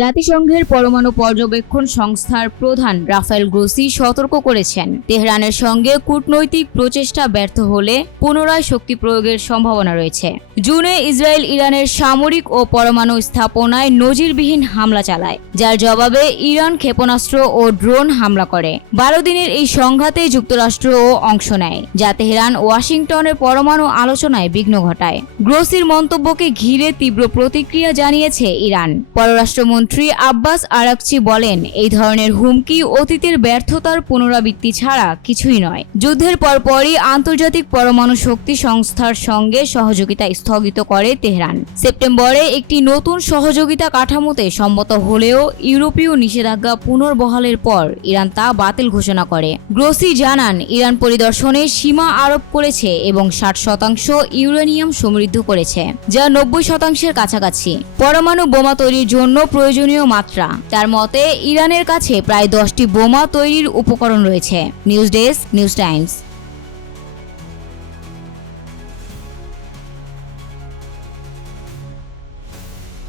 জাতিসংঘের পরমাণু পর্যবেক্ষণ সংস্থার প্রধান রাফেল গ্রোসি সতর্ক করেছেন। তেহরানের সঙ্গে কূটনৈতিক প্রচেষ্টা ব্যর্থ হলে পুনরায় শক্তি প্রয়োগের সম্ভাবনা রয়েছে। জুনে ইসরায়েল ইরানের সামরিক ও পরমাণু স্থাপনায় নজিরবিহীন হামলা চালায়, যার জবাবে ইরান ক্ষেপণাস্ত্র ও ড্রোন হামলা করে। বারো দিনের এই সংঘাতে যুক্তরাষ্ট্রও অংশ নেয়, যা তেহরান ওয়াশিংটনের পরমাণু আলোচনায় বিঘ্ন ঘটায়। গ্রোসির মন্তব্যকে ঘিরে তীব্র প্রতিক্রিয়া জানিয়েছে ইরান। পররাষ্ট্রমন্ত্রী আব্বাস আরাকচি বলেন, এই ধরনের হুমকি অতীতের ব্যর্থতার পুনরাবৃত্তি ছাড়া কিছুই নয়। যুদ্ধের পরপরই আন্তর্জাতিক পরমাণু শক্তি সংস্থার সঙ্গে সহযোগিতা স্থগিত করে তেহরান। সেপ্টেম্বরে একটি নতুন সহযোগিতা কাঠামোতে সম্মত হলেও ইউরোপীয় নিষেধাজ্ঞা পুনর্বহালের পর ইরান তা বাতিল ঘোষণা করে। গ্রোসি জানান, ইরান পরিদর্শনে সীমা আরোপ করেছে এবং ষাট শতাংশ ইউরেনিয়াম সমৃদ্ধ করেছে, যা নব্বই শতাংশের কাছাকাছি। পরমাণু বোমা তৈরির জন্য প্রয়োজনীয় মাত্রা। তার মতে, ইরানের কাছে প্রায় দশটি বোমা তৈরির উপকরণ রয়েছে। News desk, news times.